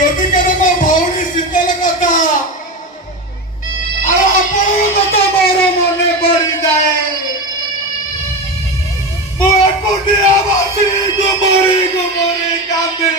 गतिके मो भौणी शीतल कथा और अपन कथा मोर मने पड़ी जाए मो एकुटिया बसी गुमरी गुमरी कांदे